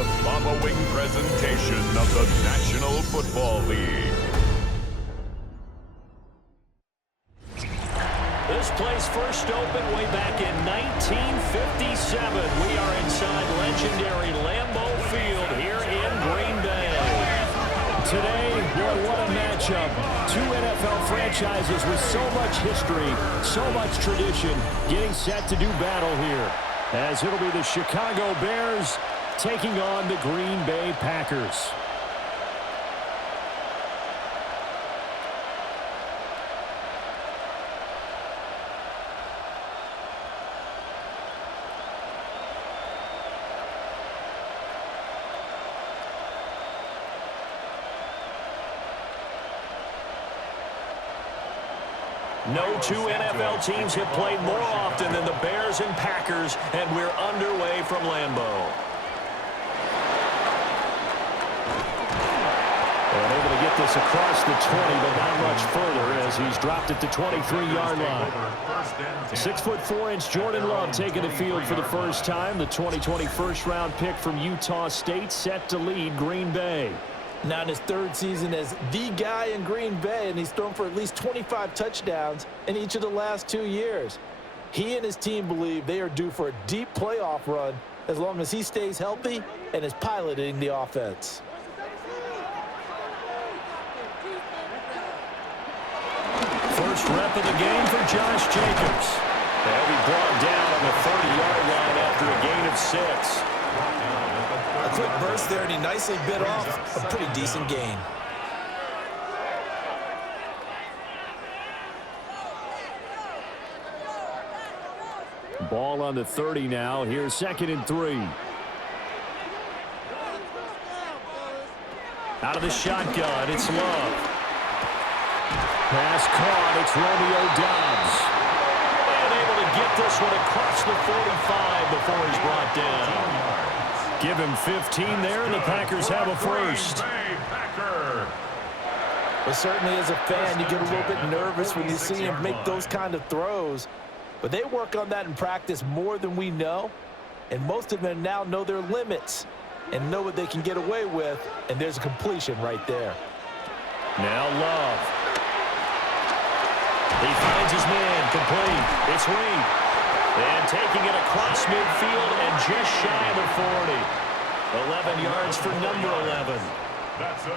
the following presentation of the National Football League. This place first opened way back in 1957. We are inside legendary Lambeau Field here in Green Bay. Today, boy, what a matchup. Two NFL franchises with so much history, so much tradition, getting set to do battle here. As it'll be the Chicago Bears taking on the Green Bay Packers. No two NFL teams have played more often than the Bears and Packers, and we're underway from Lambeau. And able to get this across the 20, but not much further as he's dropped at the 23-yard line. 6'4" Jordan Love taking the field for the first time. The 2020 first-round pick from Utah State set to lead Green Bay. Now in his third season as the guy in Green Bay, and he's thrown for at least 25 touchdowns in each of the last 2 years. He and his team believe they are due for a deep playoff run as long as he stays healthy and is piloting the offense. First rep of the game for Josh Jacobs. They'll be brought down on the 30-yard line after a gain of 6. A quick burst there, and he nicely bit off a pretty decent gain. Ball on the 30 now. Here's 2nd and 3. Out of the shotgun, it's Love. Pass caught, it's Romeo Doubs. And able to get this one across the 45 before he's brought down. Give him 15 there, and the Packers have a first. But certainly as a fan, you get a little bit nervous when you see him make those kind of throws. But they work on that in practice more than we know. And most of them now know their limits and know what they can get away with. And there's a completion right there. Now Love. He finds his man complete. It's Reed. And taking it across midfield and just shy of the 40. 11 yards for number 11.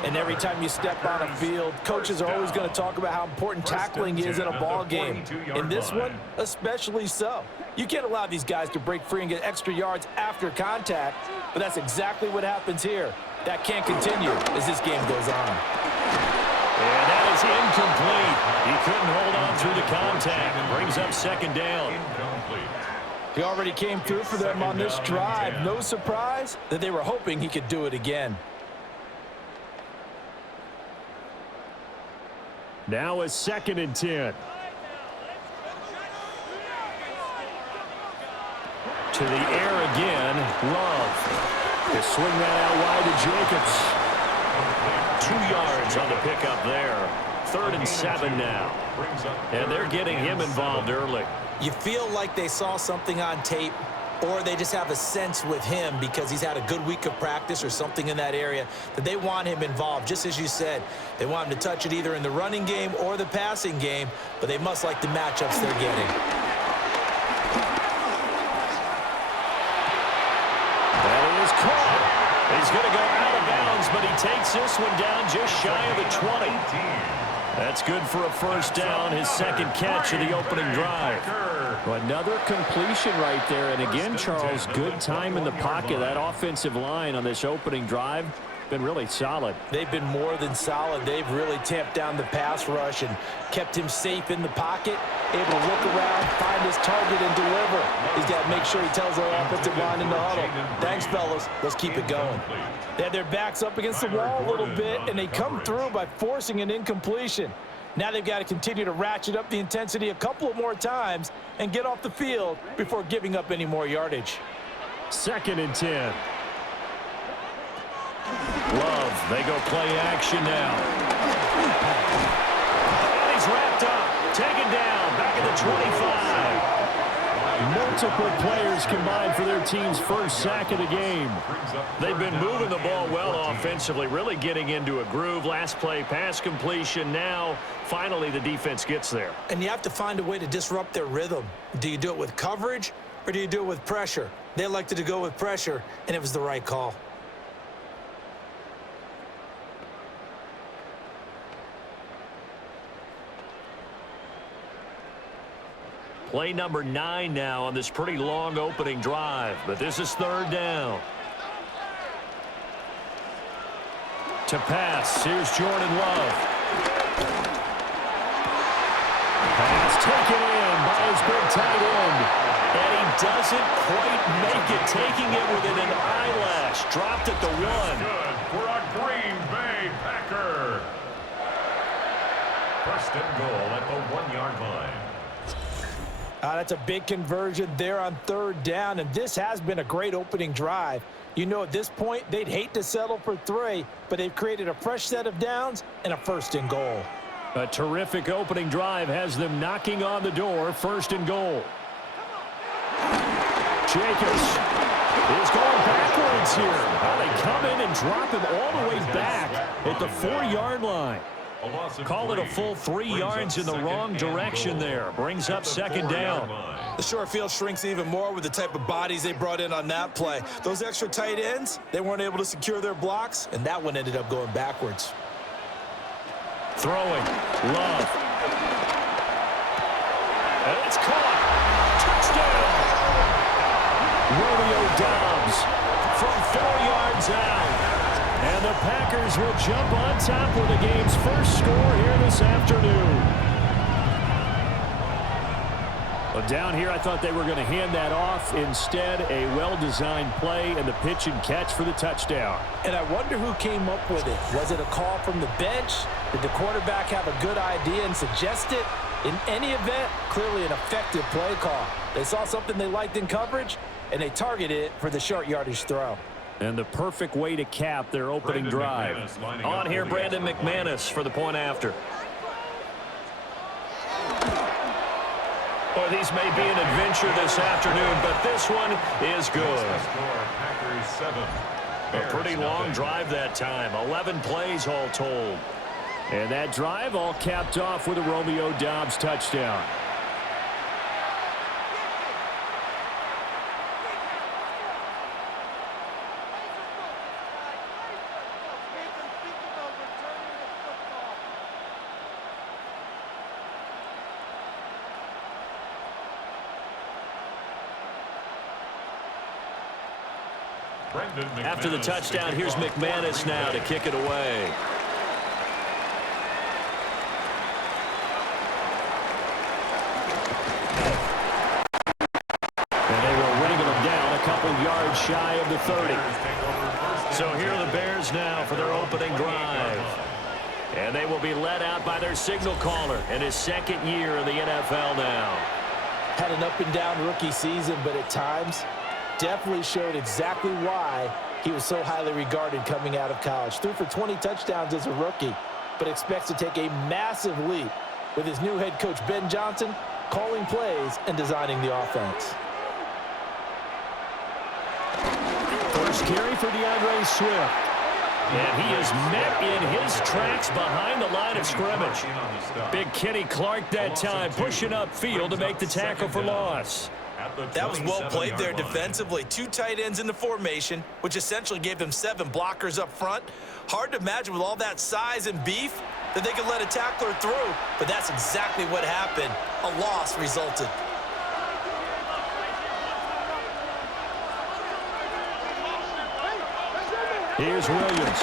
And every time you step on a field, coaches are always going to talk about how important tackling is in a ball game. In this one, especially so. You can't allow these guys to break free and get extra yards after contact, but that's exactly what happens here. That can't continue as this game goes on. And that is incomplete. He couldn't hold on through the contact and brings up 2nd down. He already came through for them on this drive. No surprise that they were hoping he could do it again. Now a 2nd and 10. To the air again, Love. They swing that out wide to Jacobs. 2 yards on the pickup there. 3rd and 7 now. And they're getting him involved early. You feel like they saw something on tape, or they just have a sense with him because he's had a good week of practice or something in that area that they want him involved. Just as you said, they want him to touch it either in the running game or the passing game, but they must like the matchups they're getting. That is caught. He's going to go out of bounds, but he takes this one down just shy of the 20. That's good for a first down, his 2nd catch of the opening drive. Another completion right there. And again, Charles, good time in the pocket. That offensive line on this opening drive been really solid. They've been more than solid. They've really tamped down the pass rush and kept him safe in the pocket, able to look around, find his target, and deliver. He's got to make sure he tells the offensive line in the huddle, thanks, fellas. Let's keep it going. They had their backs up against the wall a little bit, and they come through by forcing an incompletion. Now they've got to continue to ratchet up the intensity a couple of more times and get off the field before giving up any more yardage. 2nd and 10. Love, they go play action now. And he's wrapped up, taken down, back at the 25. Multiple players combined for their team's first sack of the game. They've been moving the ball well offensively, really getting into a groove. Last play, pass completion. Now, finally, the defense gets there. And you have to find a way to disrupt their rhythm. Do you do it with coverage or do you do it with pressure? They elected to go with pressure, and it was the right call. Play number 9 now on this pretty long opening drive, but this is third down. To pass, here's Jordan Love. Pass taken in by his big tight end. And he doesn't quite make it, taking it within an eyelash. Dropped at the 1. Good for a Green Bay Packer. First and goal at the 1-yard line. That's a big conversion there on third down, and this has been a great opening drive. You know, at this point, they'd hate to settle for 3, but they've created a fresh set of downs and a first and goal. A terrific opening drive has them knocking on the door, first and goal. Jacobs is going backwards here. They come in and drop him all the way back at the 4-yard line. Call it a full 3 yards in the wrong direction there. Brings up second down. The short field shrinks even more with the type of bodies they brought in on that play. Those extra tight ends, they weren't able to secure their blocks, and that one ended up going backwards. Throwing. Love. And it's caught. Touchdown. Romeo Doubs from 4 yards out. And the Packers will jump on top with the game's first score here this afternoon. Well, down here, I thought they were going to hand that off. Instead, a well-designed play and the pitch and catch for the touchdown. And I wonder who came up with it. Was it a call from the bench? Did the quarterback have a good idea and suggest it? In any event, clearly an effective play call. They saw something they liked in coverage, and they targeted it for the short yardage throw. And the perfect way to cap their opening drive. On here, Brandon McManus for the point after. Well, these may be an adventure this afternoon, but this one is good. A pretty long drive that time. 11 plays all told. And that drive all capped off with a Romeo Doubs touchdown. After the touchdown, here's McManus now to kick it away. And they were ringing them down a couple yards shy of the 30. So here are the Bears now for their opening drive. And they will be led out by their signal caller in his second year in the NFL now. Had an up-and-down rookie season, but at times definitely showed exactly why he was so highly regarded coming out of college. Threw for 20 touchdowns as a rookie, but expects to take a massive leap with his new head coach, Ben Johnson, calling plays and designing the offense. First carry for DeAndre Swift. And he is met in his tracks behind the line of scrimmage. Big Kenny Clark that time, pushing upfield to make the tackle for loss. That was well played there defensively. 2 tight ends in the formation, which essentially gave them 7 blockers up front. Hard to imagine with all that size and beef that they could let a tackler through, but that's exactly what happened. A loss resulted. Here's Williams.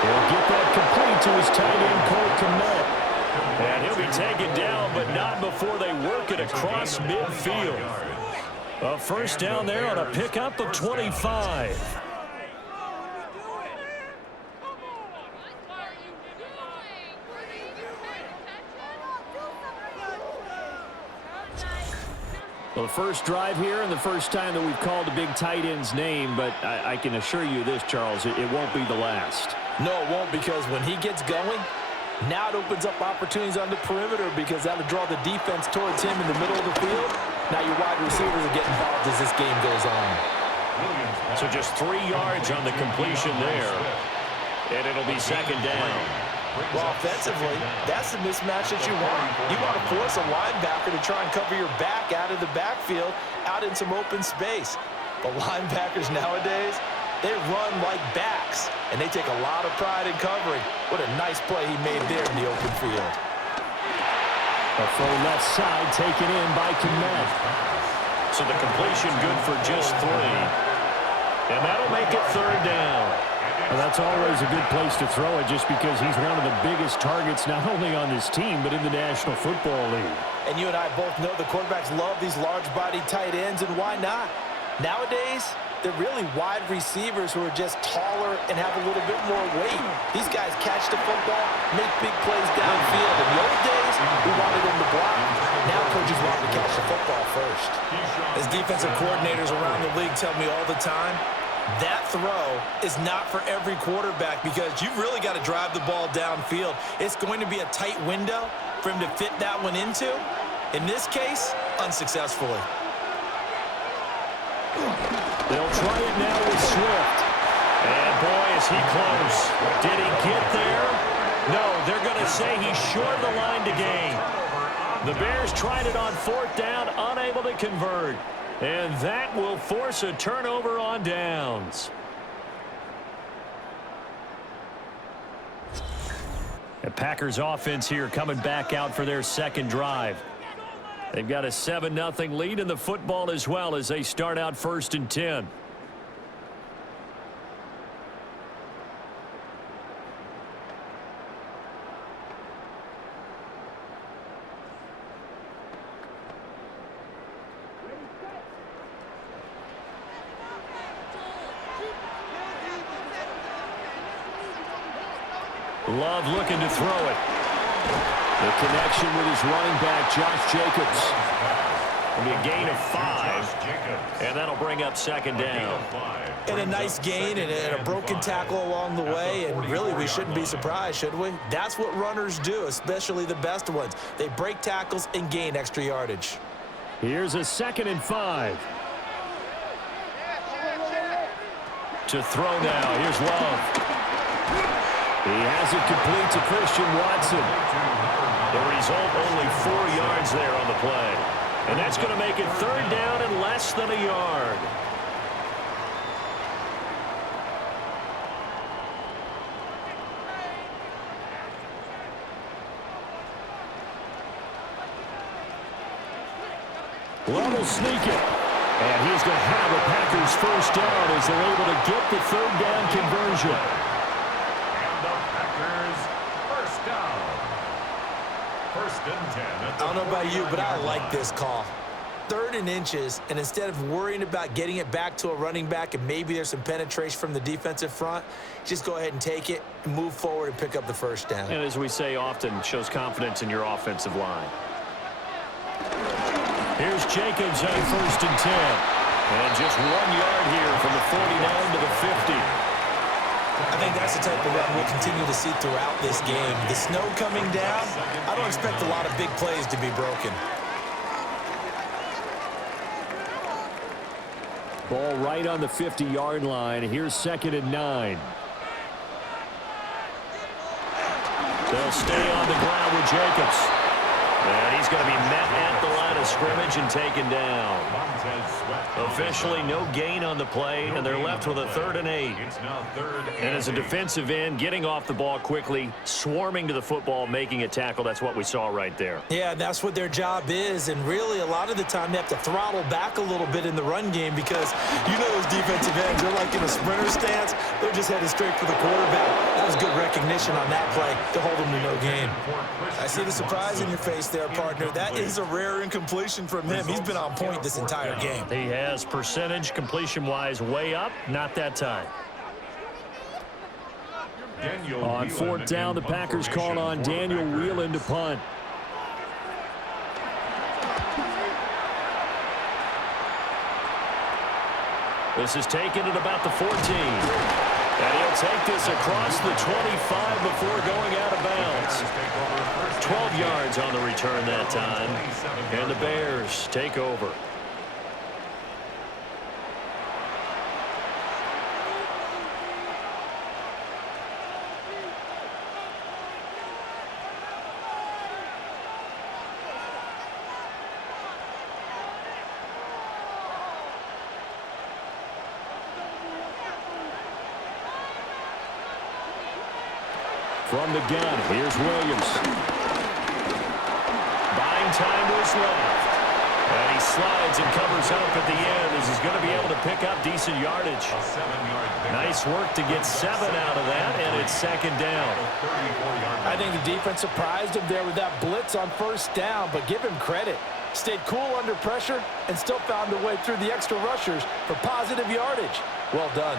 He'll get that complete to his tight end, Cole Kmet. And he'll be taken down, but not before they work it across midfield. A first down there on a pickup of 25. Well, the first drive here and the first time that we've called the big tight end's name, but I can assure you this, Charles, it won't be the last. No, it won't, because when he gets going, Now it opens up opportunities on the perimeter because that'll draw the defense towards him in the middle of the field. Now your wide receivers are getting involved as this game goes on. So just 3 yards on the completion there. And it'll be second down. Well, offensively, that's the mismatch that you want. You want to force a linebacker to try and cover your back out of the backfield, out in some open space. But linebackers nowadays, they run like backs, and they take a lot of pride in covering. What a nice play he made there in the open field. A full left side taken in by Kmet. So the completion good for just 3. And that'll make it third down. Well, that's always a good place to throw it just because he's one of the biggest targets not only on this team but in the National Football League. And you and I both know the quarterbacks love these large-body tight ends, and why not? Nowadays, they're really wide receivers who are just taller and have a little bit more weight. These guys catch the football, make big plays downfield. In the old days, we wanted them to block. Now coaches want to catch the football first. As defensive coordinators around the league tell me all the time, that throw is not for every quarterback because you've really got to drive the ball downfield. It's going to be a tight window for him to fit that one into. In this case, unsuccessfully. They'll try it now with Swift. And boy, is he close. Did he get there? No, they're going to say he's short of the line to gain. The Bears tried it on 4th down, unable to convert. And that will force a turnover on downs. The Packers offense here coming back out for their second drive. They've got a 7-0 lead in the football as well as they start out 1st and 10. Love looking to throw it. The connection with his running back, Josh Jacobs. It'll be a gain of 5, and that'll bring up second down. And a nice gain and a broken tackle along the way, and really we shouldn't be surprised, should we? That's what runners do, especially the best ones. They break tackles and gain extra yardage. Here's a 2nd and 5. To throw now, here's Love. He has it complete to Christian Watson. The result, only 4 yards there on the play. And that's going to make it third down and less than a yard. Love will sneak it. And he's going to have a Packers first down as they're able to get the third down conversion. I don't know about you, but I like this call. 3rd and inches, and instead of worrying about getting it back to a running back and maybe there's some penetration from the defensive front, just go ahead and take it, and move forward, and pick up the first down. And as we say often, shows confidence in your offensive line. Here's Jacobs on 1st and 10. And just 1 yard here from the 49 to the 50. I think that's the type of run we'll continue to see throughout this game. The snow coming down, I don't expect a lot of big plays to be broken. Ball right on the 50-yard line. Here's 2nd and 9. They'll stay on the ground with Jacobs. And he's going to be met at the line of scrimmage and taken down. Officially, no gain on the play, and they're left with a 3rd and 8. And as a defensive end, getting off the ball quickly, swarming to the football, making a tackle, that's what we saw right there. Yeah, that's what their job is, and really a lot of the time they have to throttle back a little bit in the run game because you know those defensive ends, they're like in a sprinter stance. They're just headed straight for the quarterback. That was good recognition on that play to hold them to no gain. I see the surprise in your face there, partner. That is a rare incompletion from him. He's been on point this entire game. He has percentage completion-wise way up, not that time. On 4th down, the Packers call on Daniel Whelan to punt. This is taken at about the 14. And he'll take this across the 25 before going out of bounds. 12 yards on the return that time. And the Bears take over. From the gun, here's Williams. Buying time to his left. And he slides and covers up at the end as he's going to be able to pick up decent yardage. Nice work to get 7 out of that, and it's second down. I think the defense surprised him there with that blitz on first down, but give him credit. Stayed cool under pressure and still found a way through the extra rushers for positive yardage. Well done.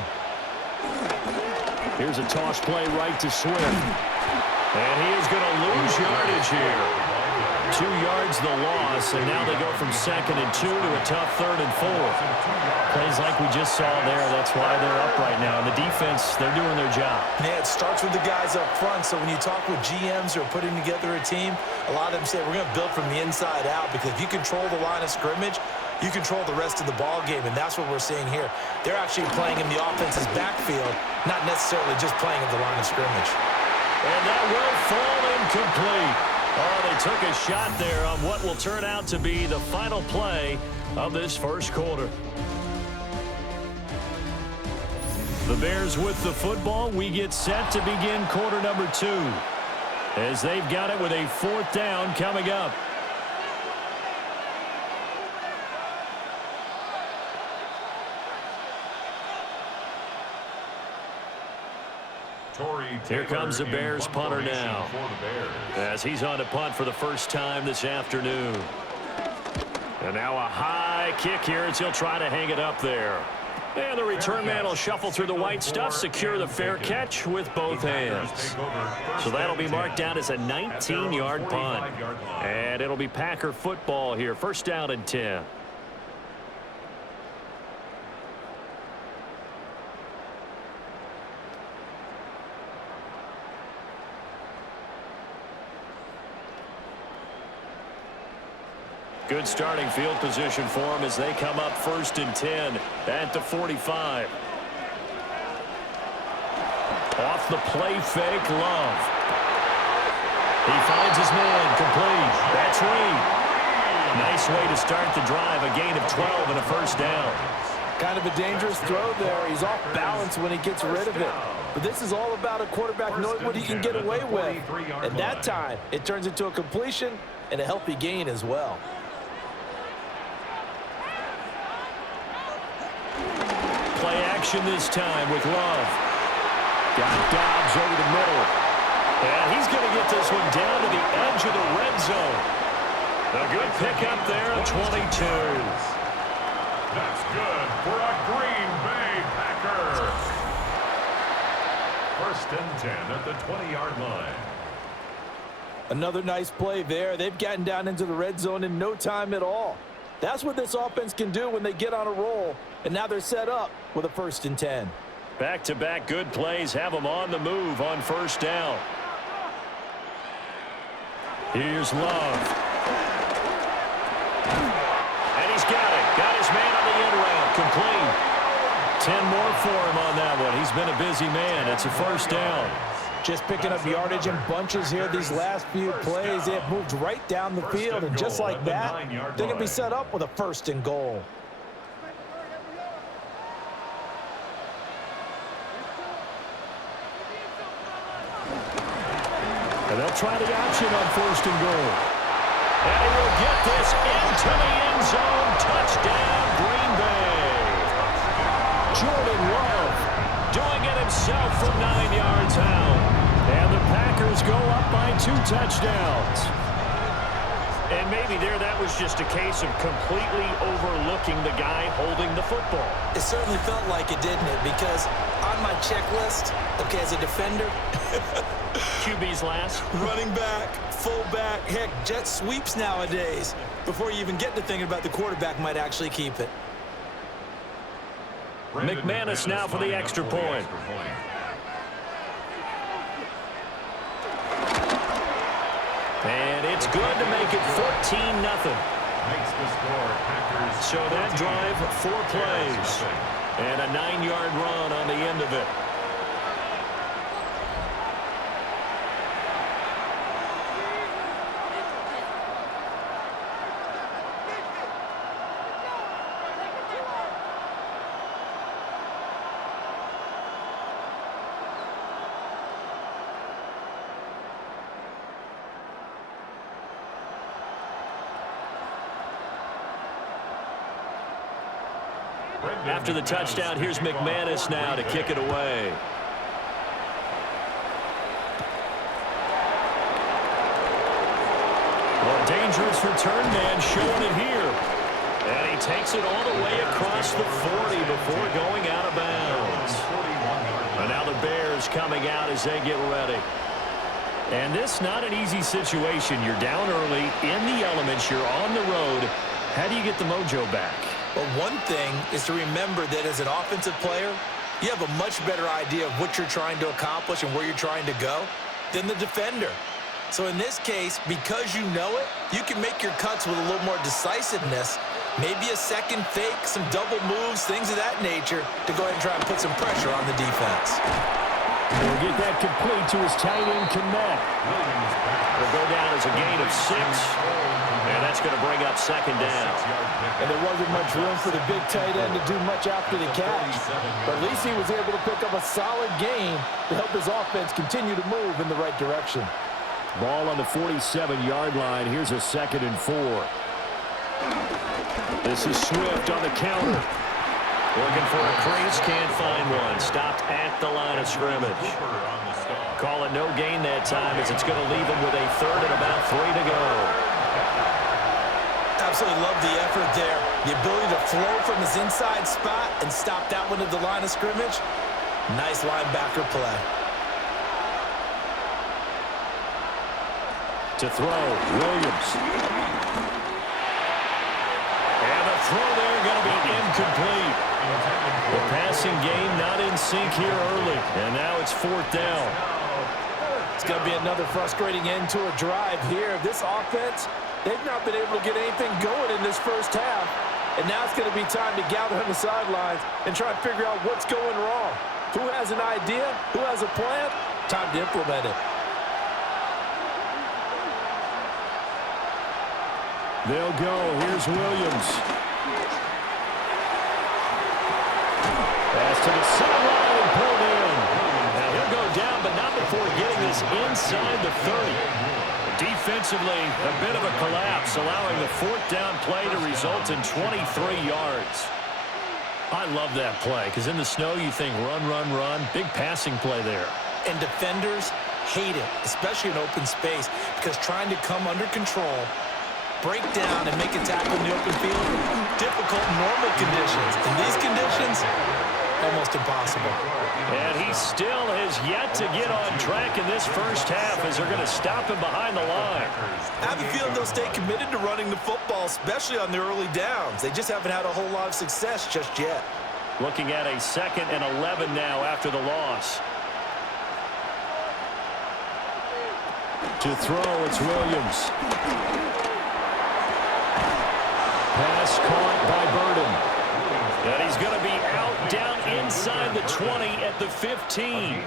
Here's a toss play right to Swift. And he is going to lose yardage here. 2 yards the loss, and now they go from 2nd and 2 to a tough 3rd and 4. Plays like we just saw there. That's why they're up right now. And the defense, they're doing their job. Yeah, it starts with the guys up front. So when you talk with GMs who are putting together a team, a lot of them say we're going to build from the inside out, because if you control the line of scrimmage, you control the rest of the ball game, and that's what we're seeing here. They're actually playing in the offense's backfield, not necessarily just playing at the line of scrimmage. And that will fall incomplete. Oh, they took a shot there on what will turn out to be the final play of this first quarter. The Bears with the football. We get set to begin quarter number 2, as they've got it with a 4th down coming up. Here comes the Bears punter now, as he's on to punt for the first time this afternoon. And now a high kick here as he'll try to hang it up there. And the return man will shuffle through the white stuff, secure the fair catch with both hands. So that'll be marked down as a 19-yard punt. And it'll be Packer football here, 1st down and 10. Good starting field position for them as they come up 1st and 10 at the 45. Off the play fake, Love. He finds his man, complete. That's Reed. Nice way to start the drive, a gain of 12 and a 1st down. Kind of a dangerous throw there. He's off balance when he gets rid of it. But this is all about a quarterback knowing what he can get away with. And that time, it turns into a completion and a healthy gain as well. Play action this time with Love. Got Dobbs over the middle. And he's going to get this one down to the edge of the red zone. A good pickup there at 22. That's good for a Green Bay Packer. 1st and 10 at the 20-yard line. Another nice play there. They've gotten down into the red zone in no time at all. That's what this offense can do when they get on a roll. And now they're set up with a 1st and 10. Back-to-back good plays have them on the move on 1st down. Here's Love. And he's got it. Got his man on the end route. Complete. 10 more for him on that one. He's been a busy man. It's a 1st down. Just picking up yardage in bunches here these last few plays. They have moved right down the field, and just like that, they're going to be set up with a 1st and goal. And they'll try the option on 1st and goal. And he will get this into the end zone. Touchdown, Green Bay. Jordan Love doing it himself from 9 yards out. And the Packers go up by 2 touchdowns. And maybe there that was just a case of completely overlooking the guy holding the football. It certainly felt like it, didn't it? Because on my checklist, okay, as a defender, QB's last. running back, fullback, heck, jet sweeps nowadays. Before you even get to thinking about the quarterback might actually keep it. McManus now for the extra point. And it's good to make it 14-0. So that drive, 4 plays. And a 9-yard run on the end of it. After the touchdown, here's McManus now to kick it away. Well, dangerous return man showing it here. And he takes it all the way across the 40 before going out of bounds. And now the Bears coming out as they get ready. And this not an easy situation. You're down early, in the elements, you're on the road. How do you get the mojo back? Well, one thing is to remember that as an offensive player, you have a much better idea of what you're trying to accomplish and where you're trying to go than the defender. So in this case, because you know it, you can make your cuts with a little more decisiveness, maybe a second fake, some double moves, things of that nature, to go ahead and try and put some pressure on the defense. He'll get that complete to his tight end, Connect. Will go down as a gain of 6. And that's going to bring up second down. And there wasn't much room for the big tight end to do much after the catch. But at least he was able to pick up a solid gain to help his offense continue to move in the right direction. Ball on the 47-yard line. Here's a 2nd and 4. This is Swift on the counter. Looking for a crease, can't find one. Stopped at the line of scrimmage. Call it no gain that time as it's going to leave him with a 3rd and about 3 to go. Absolutely love the effort there. The ability to flow from his inside spot and stop that one at the line of scrimmage. Nice linebacker play. To throw, Williams. And the throw there going to be incomplete. The passing game not in sync here early. And now it's 4th down. It's going to be another frustrating end to a drive here. This offense, they've not been able to get anything going in this first half. And now it's going to be time to gather on the sidelines and try and figure out what's going wrong. Who has an idea? Who has a plan? Time to implement it. They'll go. Here's Williams. Pass to the sideline and pulled in. Now he'll go down, but not before getting this inside the 30. Defensively, a bit of a collapse, allowing the 4th down play to result in 23 yards. I love that play, because in the snow you think run, run, run. Big passing play there. And defenders hate it, especially in open space, because trying to come under control, break down, and make a tackle in the open field, difficult in normal conditions. In these conditions, almost impossible. And he still has yet to get on track in this first half as they're going to stop him behind the line. I have a feeling they'll stay committed to running the football, especially on the early downs. They just haven't had a whole lot of success just yet. Looking at a 2nd and 11 now after the loss. To throw, it's Williams. Pass caught by Burden. And he's going to be out down inside the 20 at the 15.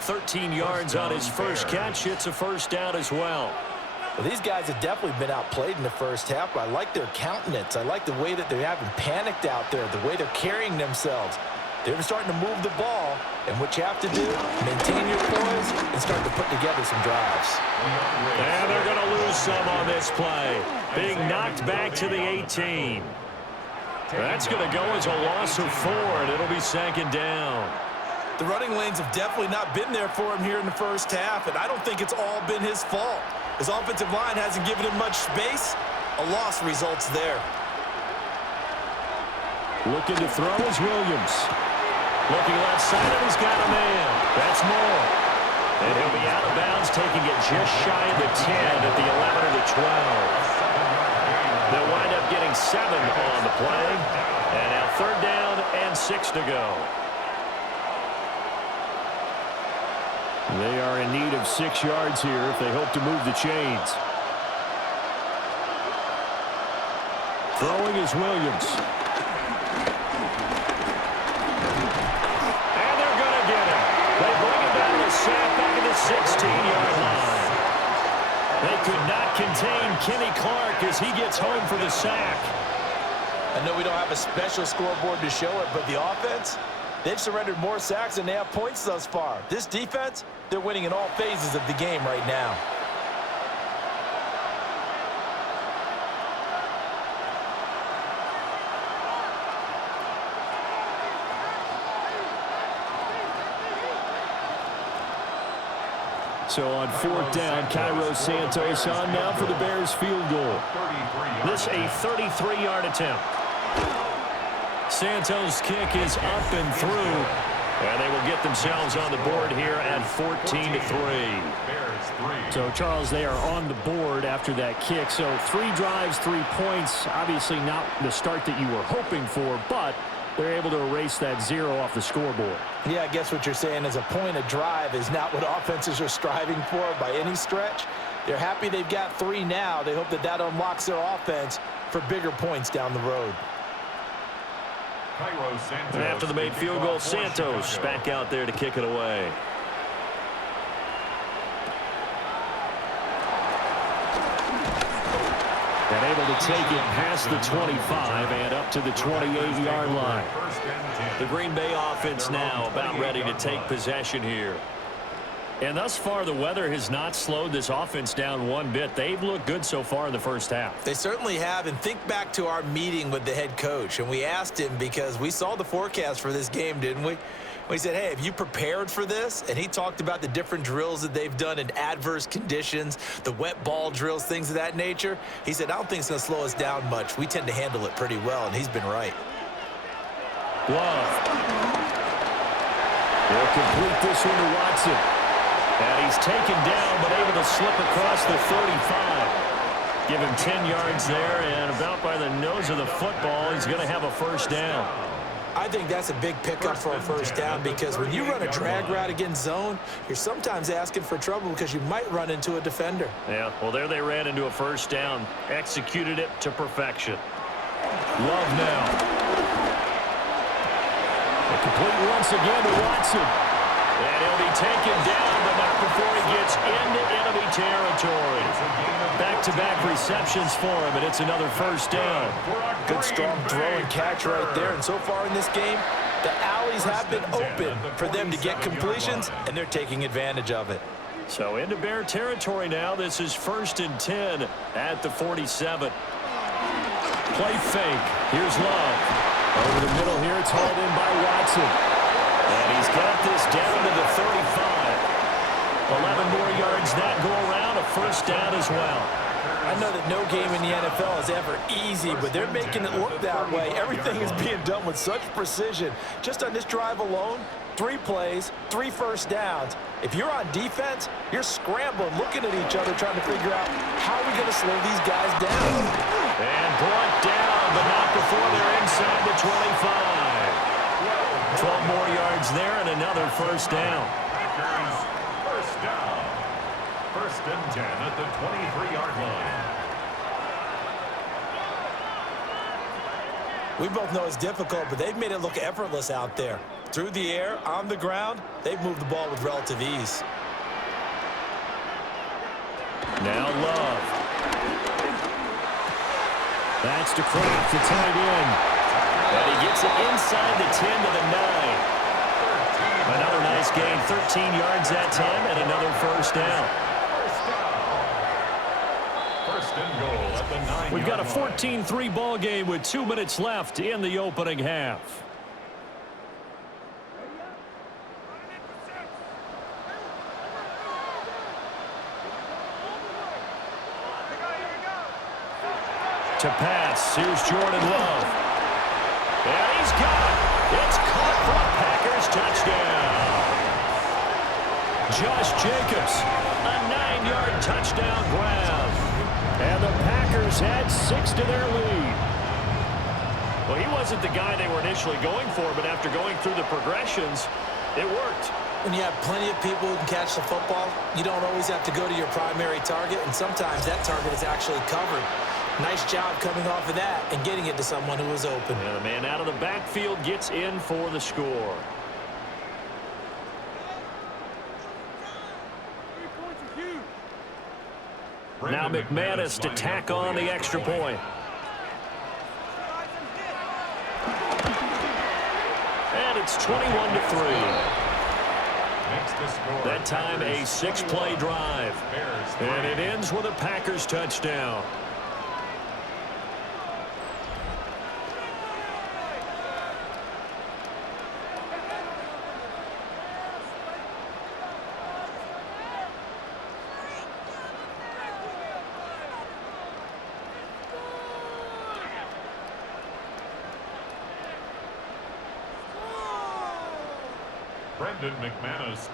13 yards on his first catch. It's a 1st down as well. Well, these guys have definitely been outplayed in the first half, but I like their countenance. I like the way that they haven't panicked out there, the way they're carrying themselves. They're starting to move the ball, and what you have to do, maintain your poise and start to put together some drives. And they're going to lose some on this play. Being knocked back to the 18. That's going to go as a loss of 4, and it'll be 2nd down. The running lanes have definitely not been there for him here in the first half, and I don't think it's all been his fault. His offensive line hasn't given him much space. A loss results there. Looking to throw is Williams. Looking left side, and he's got a man. That's Moore. And he'll be out of bounds, taking it just shy of the 10 at the 11 or the 12. They'll wind up getting 7 on the play. And now 3rd down and 6 to go. They are in need of 6 yards here if they hope to move the chains. Throwing is Williams. And they're going to get him. They bring it down to sack back at the 16-yard line. They could not contain Kenny Clark as he gets home for the sack. I know we don't have a special scoreboard to show it, but the offense, they've surrendered more sacks than they have points thus far. This defense, they're winning in all phases of the game right now. So on 4th down, Cairo Santos on now for the Bears field goal. This a 33-yard attempt. Santos' kick is up and through. And they will get themselves on the board here at 14-3. So, Charles, they are on the board after that kick. So 3 drives, 3 points. Obviously not the start that you were hoping for, but they're able to erase that 0 off the scoreboard. Yeah, I guess what you're saying is a point of drive is not what offenses are striving for by any stretch. They're happy they've got 3 now. They hope that that unlocks their offense for bigger points down the road. And after the made field goal, Santos back out there to kick it away. And able to take it past the 25 and up to the 28-yard line. The Green Bay offense now about ready to take possession here. And thus far, the weather has not slowed this offense down one bit. They've looked good so far in the first half. They certainly have, and think back to our meeting with the head coach, and we asked him because we saw the forecast for this game, didn't we? We said, hey, have you prepared for this? And he talked about the different drills that they've done in adverse conditions, the wet ball drills, things of that nature. He said, I don't think it's going to slow us down much. We tend to handle it pretty well, and he's been right. Love. They'll complete this one to Watson. And he's taken down, but able to slip across the 35. Give him 10 yards there, and about by the nose of the football, he's going to have a first down. I think that's a big pickup for a first down because when you run a drag route against zone, you're sometimes asking for trouble because you might run into a defender. Yeah, well, there they ran into a first down. Executed it to perfection. Love now. A complete once again to Watson. And he'll be taken down, but not before he gets into enemy territory. Back-to-back receptions for him, and it's another first down. Good strong throw and catch right there. And so far in this game, the alleys have been open for them to get completions, and they're taking advantage of it. So into Bear territory now. This is 1st and 10 at the 47. Play fake. Here's Love. Over the middle here, it's hauled in by Watson. And he's got this down to the 35. 11 more yards that go around, a first down as well. I know that no game in the NFL is ever easy, but they're making it look that way. Everything is being done with such precision. Just on this drive alone, 3 plays, 3 first downs. If you're on defense, you're scrambling, looking at each other, trying to figure out how are we going to slow these guys down. And brought down, but not before they're inside the 25. 12 more yards there and another first down. First down. 1st and 10 at the 23-yard line. We both know it's difficult, but they've made it look effortless out there. Through the air, on the ground, they've moved the ball with relative ease. Now Love. That's to Kraft, the tight end. And he gets it inside the 10 to the 9. Another nice gain, 13 yards that time, and another first down. First and goal at the 9-yard line. We've got a 14-3 ball game with 2 minutes left in the opening half. To pass, here's Jordan Love. And he's got it. It's caught for a Packers touchdown. Josh Jacobs. A 9-yard touchdown grab. And the Packers add 6 to their lead. Well, he wasn't the guy they were initially going for, but after going through the progressions, it worked. When you have plenty of people who can catch the football, you don't always have to go to your primary target, and sometimes that target is actually covered. Nice job coming off of that and getting it to someone who was open. And the man out of the backfield gets in for the score. Now McManus to tack on the extra point. And it's 21-3. That time a 6-play drive. And it ends with a Packers touchdown.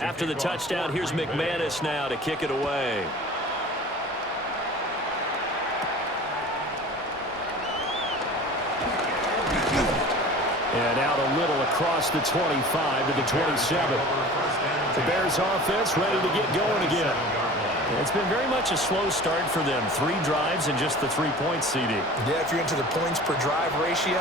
After the touchdown, here's McManus now to kick it away. And out a little across the 25 to the 27. The Bears offense ready to get going again. It's been very much a slow start for them. 3 drives and just the 3 points, CD. Yeah, if you're into the points per drive ratio,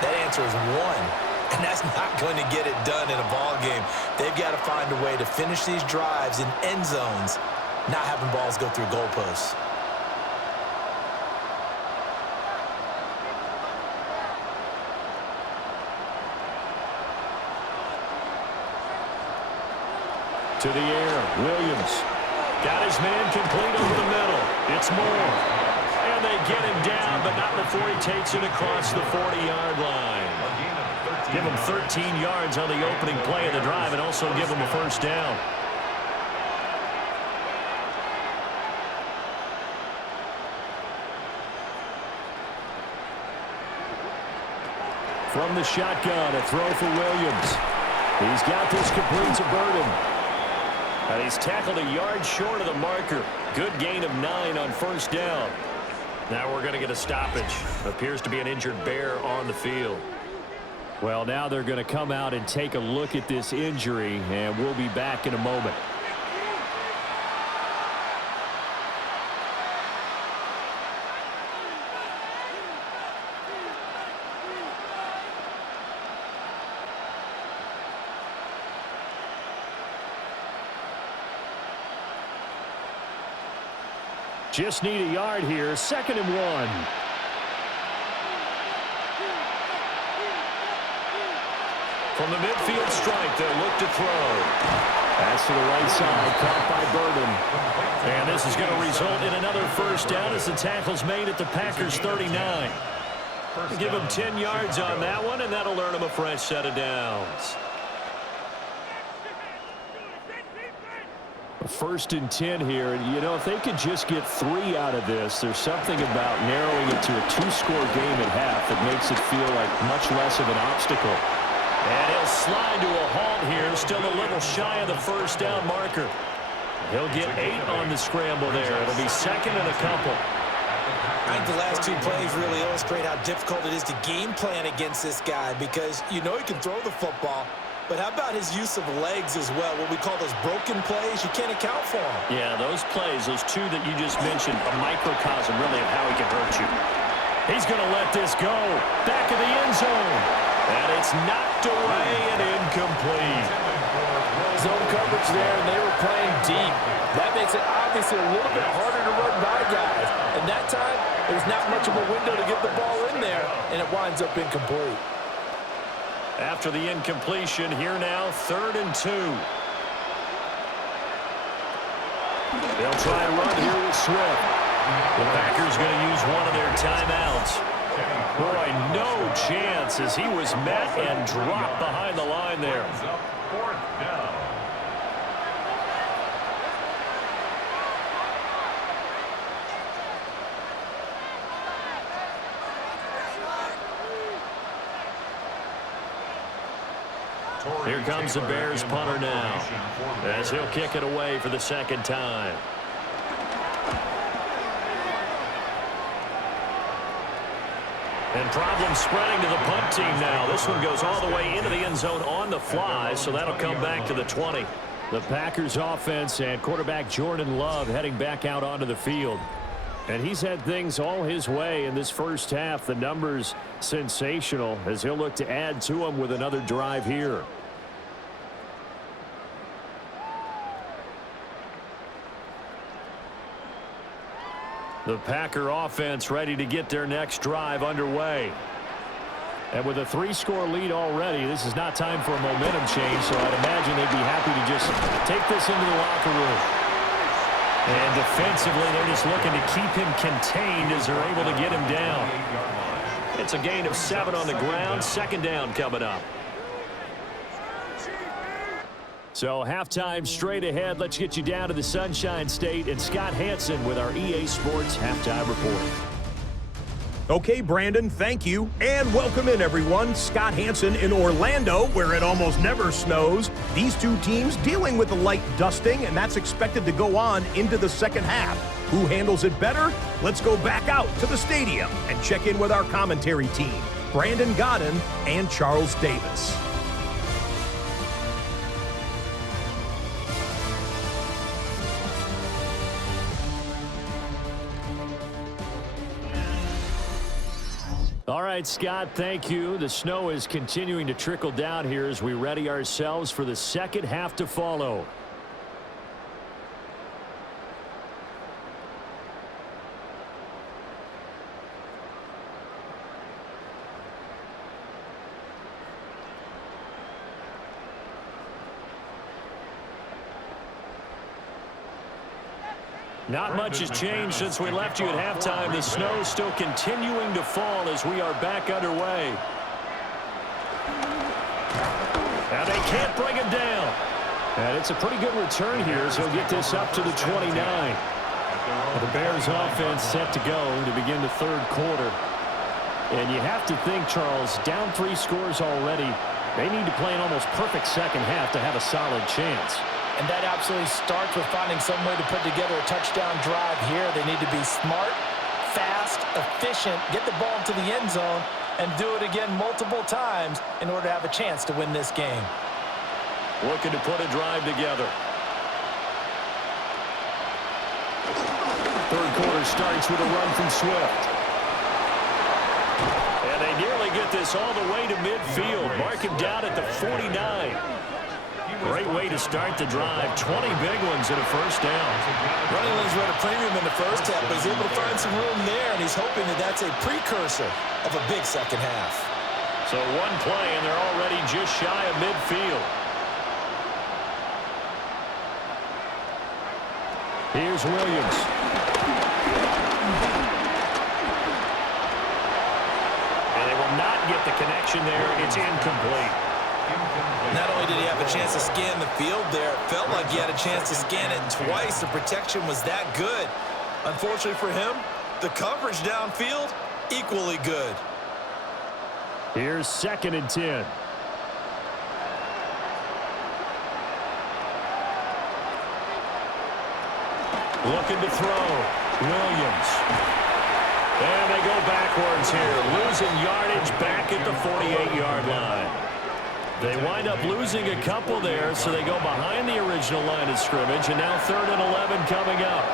that answer is 1. And that's not going to get it done in a ball game. They've got to find a way to finish these drives in end zones, not having balls go through goalposts. To the air, Williams. Got his man complete over the middle. It's Moore. And they get him down, but not before he takes it across the 40-yard line. Give him 13 yards on the opening play of the drive and also give him a first down. From the shotgun, a throw for Williams. He's got this complete to Burden. And he's tackled a yard short of the marker. Good gain of 9 on first down. Now we're going to get a stoppage. Appears to be an injured Bear on the field. Well, now they're going to come out and take a look at this injury, and we'll be back in a moment. Just need a yard here. 2nd and 1. From the midfield strike, they'll look to throw. Pass to the right side, caught by Burden. And this is going to result in another first down as the tackle's made at the Packers' 39. Give them 10 yards on that one, and that'll earn them a fresh set of downs. 1st and 10 here, and you know, if they could just get 3 out of this, there's something about narrowing it to a 2-score game at half that makes it feel like much less of an obstacle. And he'll slide to a halt here, still a little shy of the first down marker. He'll get 8 on the scramble there. It'll be 2nd and a couple. I think the last 2 plays really illustrate how difficult it is to game plan against this guy, because you know he can throw the football, but how about his use of legs as well? What we call those broken plays, you can't account for them. Yeah, those plays, those 2 that you just mentioned, a microcosm really of how he can hurt you. He's going to let this go. Back of the end zone. And it's knocked away and incomplete. Zone coverage there, and they were playing deep. That makes it obviously a little bit harder to run by guys. And that time, there's not much of a window to get the ball in there, and it winds up incomplete. After the incompletion, here now, 3rd and 2. They'll try and run here with Swift. The Packers going to use one of their timeouts. Boy, no chance as he was met and dropped behind the line there. 4th down. Here comes the Bears punter now as he'll kick it away for the 2nd time. And problem spreading to the punt team now. This one goes all the way into the end zone on the fly, so that'll come back to the 20. The Packers offense and quarterback Jordan Love heading back out onto the field. And he's had things all his way in this first half. The numbers sensational as he'll look to add to them with another drive here. The Packer offense ready to get their next drive underway. And with a 3-score lead already, this is not time for a momentum change, so I'd imagine they'd be happy to just take this into the locker room. And defensively, they're just looking to keep him contained as they're able to get him down. It's a gain of 7 on the ground. Second down coming up. So halftime straight ahead. Let's get you down to the Sunshine State and Scott Hansen with our EA Sports Halftime Report. Okay, Brandon, thank you. And welcome in, everyone. Scott Hansen in Orlando, where it almost never snows. These two teams dealing with a light dusting, and that's expected to go on into the second half. Who handles it better? Let's go back out to the stadium and check in with our commentary team, Brandon Godden and Charles Davis. All right, Scott, thank you. The snow is continuing to trickle down here as we ready ourselves for the second half to follow. Not much has changed since we left you at halftime. The snow is still continuing to fall as we are back underway. Now they can't bring him down. And it's a pretty good return here as he'll get this up to the 29. The Bears offense set to go to begin the third quarter. And you have to think, Charles, down 3 scores already. They need to play an almost perfect second half to have a solid chance. And that absolutely starts with finding some way to put together a touchdown drive here. They need to be smart, fast, efficient, get the ball into the end zone, and do it again multiple times in order to have a chance to win this game. Looking to put a drive together. Third quarter starts with a run from Swift. And they nearly get this all the way to midfield. Mark him down at the 49. Great way to start the drive. 20 big ones and a first down. Running lanes were at a premium in the first half, but he's able to find some room there, and he's hoping that that's a precursor of a big second half. So one play, and they're already just shy of midfield. Here's Williams. And they will not get the connection there. It's incomplete. Not only did he have a chance to scan the field there, it felt like he had a chance to scan it twice. The protection was that good. Unfortunately for him, the coverage downfield, equally good. Here's 2nd and 10. Looking to throw. Williams. And they go backwards here. Losing yardage back at the 48-yard line. They wind up losing a couple there, so they go behind the original line of scrimmage, and now 3rd and 11 coming up.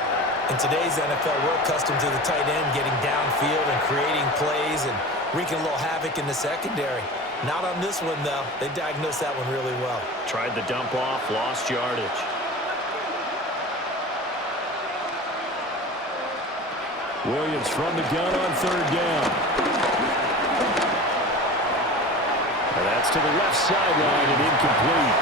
In today's NFL, we're accustomed to the tight end getting downfield and creating plays and wreaking a little havoc in the secondary. Not on this one, though. They diagnosed that one really well. Tried the dump off, lost yardage. Williams from the gun on 3rd down. And that's to the left sideline and incomplete.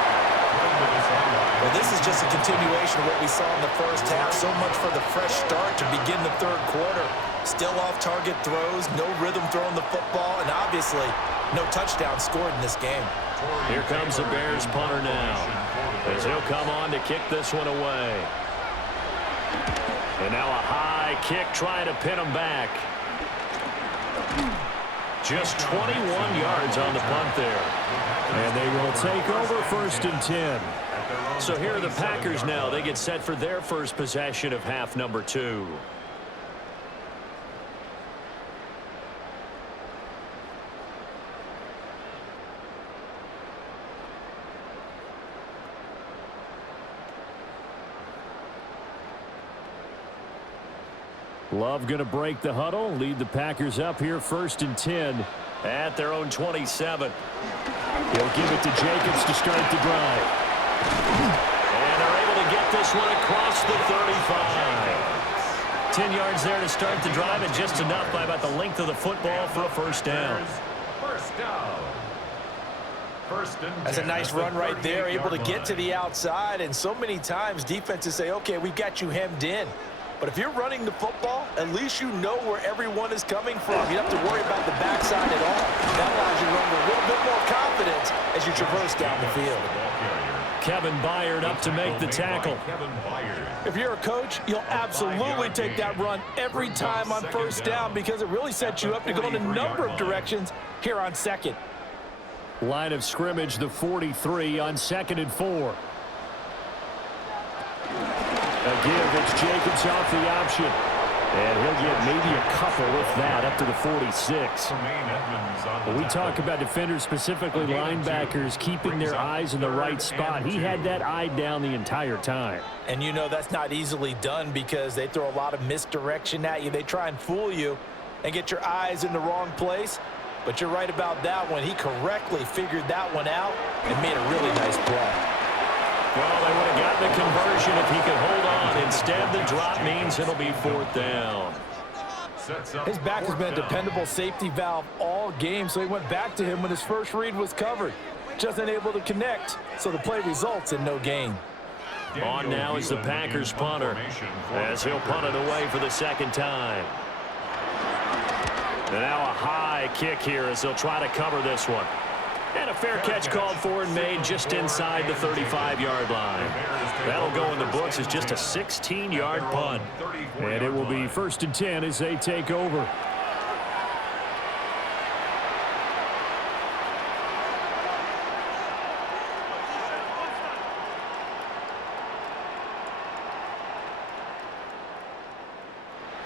Well, this is just a continuation of what we saw in the first half. So much for the fresh start to begin the third quarter. Still off-target throws, no rhythm throwing the football, and obviously no touchdown scored in this game. Here comes the Bears punter now, as he'll come on to kick this one away. And now a high kick trying to pin him back. Just 21 yards on the punt there. And they will take over 1st and 10. So here are the Packers now. They get set for their first possession of half number 2. Love going to break the huddle, lead the Packers up here 1st and 10. At their own 27. He'll give it to Jacobs to start the drive. And they're able to get this one across the 35. 10 yards there to start the drive, and just enough by about the length of the football for a first down. First down. First and 10. That's a nice run right there, able to get to the outside, and so many times defenses say, okay, we've got you hemmed in. But if you're running the football, at least you know where everyone is coming from. You don't have to worry about the backside at all. That allows you to run with a little bit more confidence as you traverse down the field. Kevin Byard up to make the tackle. If you're a coach, you'll absolutely take that run every time on first down because it really sets you up to go in a number of directions here on second. Line of scrimmage, the 43 on 2nd and 4. A give, it's Jacobs off the option. And he'll get maybe a couple with that up to the 46. When we talk about defenders, specifically linebackers, keeping their eyes in the right spot, he had that eye down the entire time. And you know that's not easily done because they throw a lot of misdirection at you. They try and fool you and get your eyes in the wrong place. But you're right about that one. He correctly figured that one out and made a really nice play. Well, they would have gotten the conversion if he could hold on. Instead, the drop means it'll be 4th down. His back has been a dependable safety valve all game, so he went back to him when his first read was covered. Just unable to connect, so the play results in no gain. On now is the Packers punter, as he'll punt it away for the 2nd time. And now a high kick here as they'll try to cover this one. And a fair catch called for and made just inside the 35-yard line. That'll go in the books as just a 16-yard punt. And it will be 1st and 10 as they take over.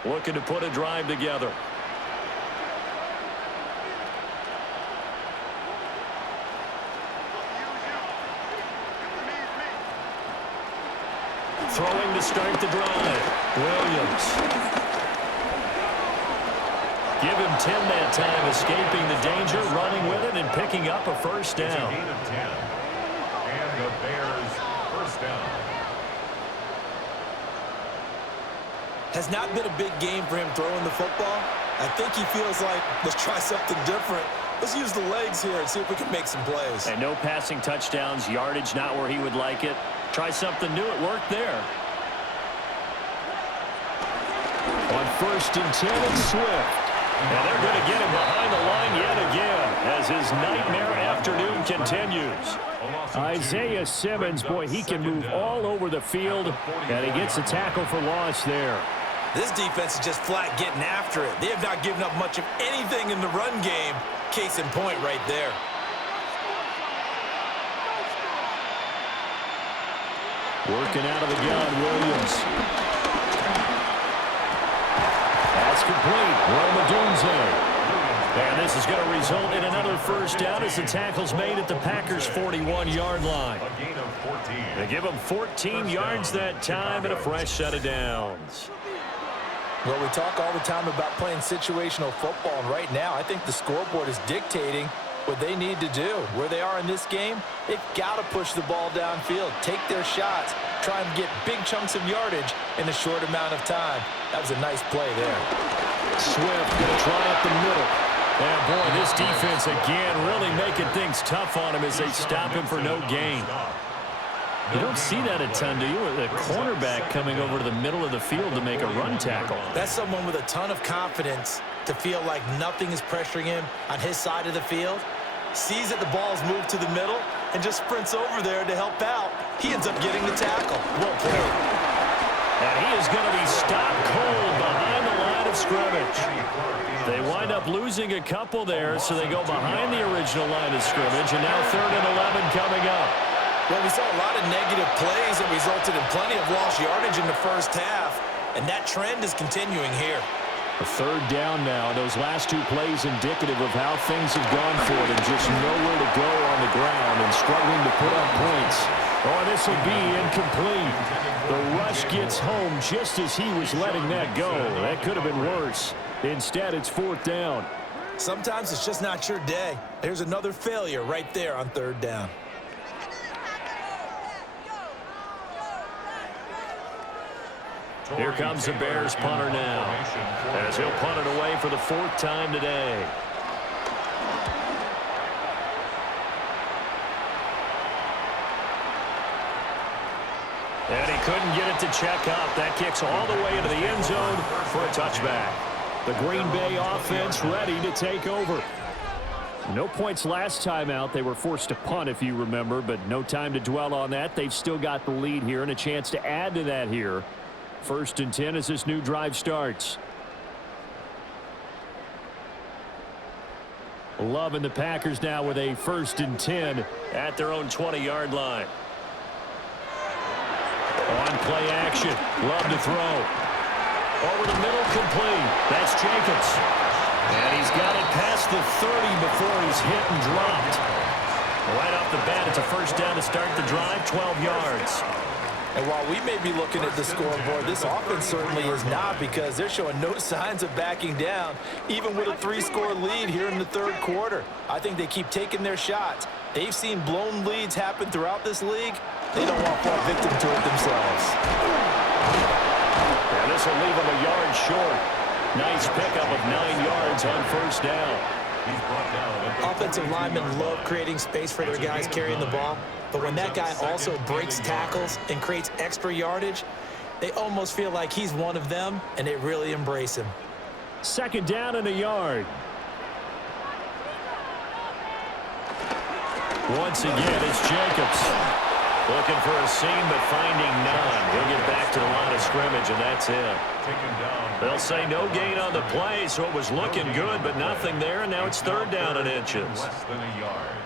Looking to put a drive together. Throwing to start the drive. Williams. Give him 10 that time, escaping the danger, running with it, and picking up a first down. Gain of 10. And the Bears first down. Has not been a big game for him throwing the football. I think he feels like, let's try something different. Let's use the legs here and see if we can make some plays. And no passing touchdowns, yardage not where he would like it. Try something new. It worked there. On 1st and 10, it's Swift. And they're going to get him behind the line yet again as his nightmare afternoon continues. Isaiah Simmons, boy, he can move all over the field, and he gets a tackle for loss there. This defense is just flat getting after it. They have not given up much of anything in the run game. Case in point right there. Working out of the gun, Williams. That's complete. Romadunze. And this is going to result in another first down as the tackle's made at the Packers' 41-yard line. A gain of 14. They give him 14 yards that time and a fresh set of downs. Well, we talk all the time about playing situational football, and right now I think the scoreboard is dictating what they need to do. Where they are in this game, they've got to push the ball downfield, take their shots, try and get big chunks of yardage in a short amount of time. That was a nice play there. Swift going to try up the middle. And, boy, this defense again really making things tough on him as they stop him for no gain. You don't see that a ton, do you? The cornerback coming over to the middle of the field to make a run tackle. That's someone with a ton of confidence to feel like nothing is pressuring him on his side of the field. Sees that the ball's moved to the middle and just sprints over there to help out. He ends up getting the tackle. Well played. And he is going to be stopped cold behind the line of scrimmage. They wind up losing a couple there, so they go behind the original line of scrimmage, and now 3rd and 11 coming up. Well, we saw a lot of negative plays that resulted in plenty of lost yardage in the first half, and that trend is continuing here. A third down now. Those last two plays indicative of how things have gone for them. Just nowhere to go on the ground and struggling to put up points. Oh, this will be incomplete. The rush gets home just as he was letting that go. That could have been worse. Instead, it's fourth down. Sometimes it's just not your day. There's another failure right there on third down. Here comes the Bears punter now, as he'll punt it away for the fourth time today. And he couldn't get it to check up. That kicks all the way into the end zone for a touchback. The Green Bay offense ready to take over. No points last time out. They were forced to punt, if you remember, but no time to dwell on that. They've still got the lead here and a chance to add to that here. First and 10 as this new drive starts. Love and the Packers now with a first and 10 at their own 20-yard line. On play action. Love to throw. Over the middle, complete. That's Jacobs. And he's got it past the 30 before he's hit and dropped. Right off the bat, it's a first down to start the drive, 12 yards. And while we may be looking at the scoreboard, this offense certainly is not, because they're showing no signs of backing down, even with a 3-score lead here in the third quarter. I think they keep taking their shots. They've seen blown leads happen throughout this league. They don't want to fall victim to it themselves. And this will leave them a yard short. Nice pickup of 9 yards on first down. Offensive linemen love creating space for their guys carrying the ball, but when that guy also breaks tackles and creates extra yardage, they almost feel like he's one of them, and they really embrace him. Second down and a yard. Once again, it's Jacobs. Looking for a seam, but finding none. He'll get back to the line of scrimmage, and that's it. They'll say no gain on the play, so it was looking good, but nothing there, and now it's third down and inches. Less than a yard.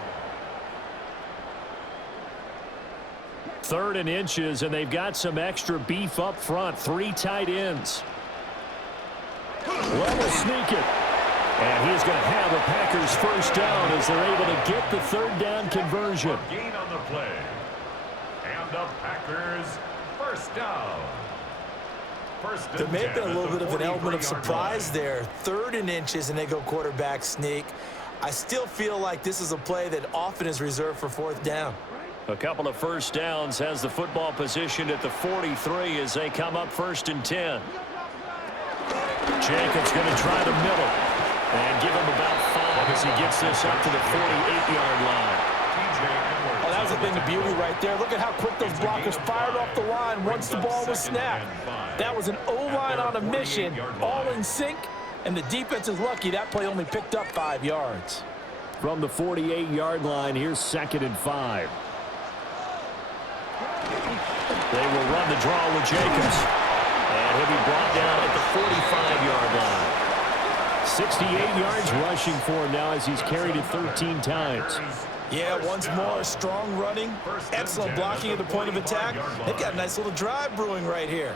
Third and inches, and they've got some extra beef up front. 3 tight ends. Well, will sneak it. And he's going to have a Packers first down as they're able to get the third down conversion. Gain on the play. And the Packers first down. There may have been a little bit of an element of surprise there. Third and inches, and they go quarterback sneak. I still feel like this is a play that often is reserved for fourth down. A couple of first downs, has the football positioned at the 43 as they come up first and 10. Jacobs going to try the middle and give him about 5 as he gets this up to the 48-yard line. Oh, that was a thing of beauty right there. Look at how quick those blockers fired off the line once the ball was snapped. That was an O-line on a mission, all in sync, and the defense is lucky that play only picked up 5 yards. From the 48-yard line, here's second and 5. They will run the draw with Jacobs. And he'll be brought down at the 45-yard line. 68 yards rushing for him now as he's carried it 13 times. Yeah, once more, strong running, excellent blocking at the point of attack. They've got a nice little drive brewing right here.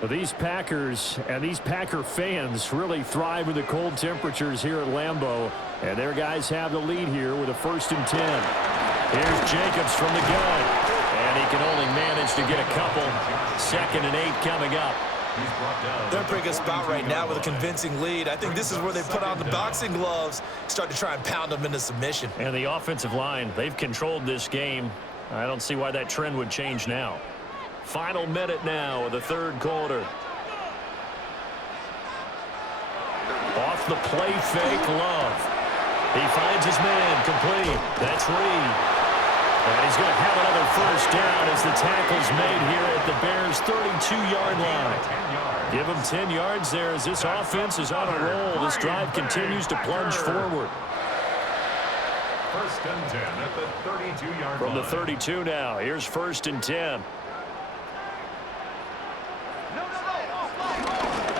Well, these Packers and these Packer fans really thrive with the cold temperatures here at Lambeau. And their guys have the lead here with a first and 10. Here's Jacobs from the gun. And he can only manage to get a couple. Second and 8 coming up. They're in a pretty good spot right now with a convincing lead. I think this is where they put on the boxing gloves, start to try and pound them into submission. And the offensive line, they've controlled this game. I don't see why that trend would change now. Final minute now of the third quarter. Off the play fake, Love. He finds his man, complete. That's Reed. And he's going to have another first down as the tackle's made here at the Bears' 32-yard line. Give him 10 yards there as this offense is on a roll. This drive continues to plunge forward. First and 10 at the 32-yard line. From the 32 now, here's first and 10.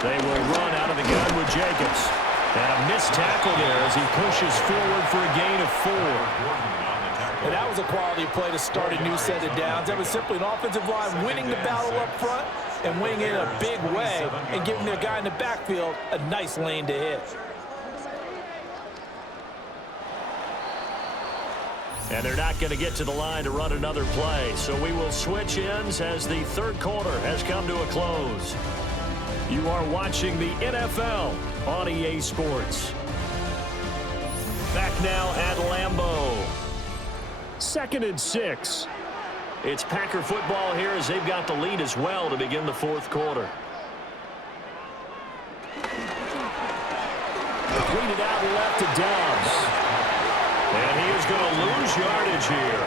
They will run out of the gun with Jacobs. And a missed tackle there as he pushes forward for a gain of 4. And that was a quality play to start a new set of downs. That was simply an offensive line winning the battle up front and wing in a big way and giving their guy in the backfield a nice lane to hit. And they're not going to get to the line to run another play. So we will switch ends as the third quarter has come to a close. You are watching the NFL on EA Sports. Back now at Lambeau. 2nd and 6. It's Packer football here as they've got the lead as well to begin the fourth quarter. Cleaned it out left to Dobbs. And he is going to lose yardage here.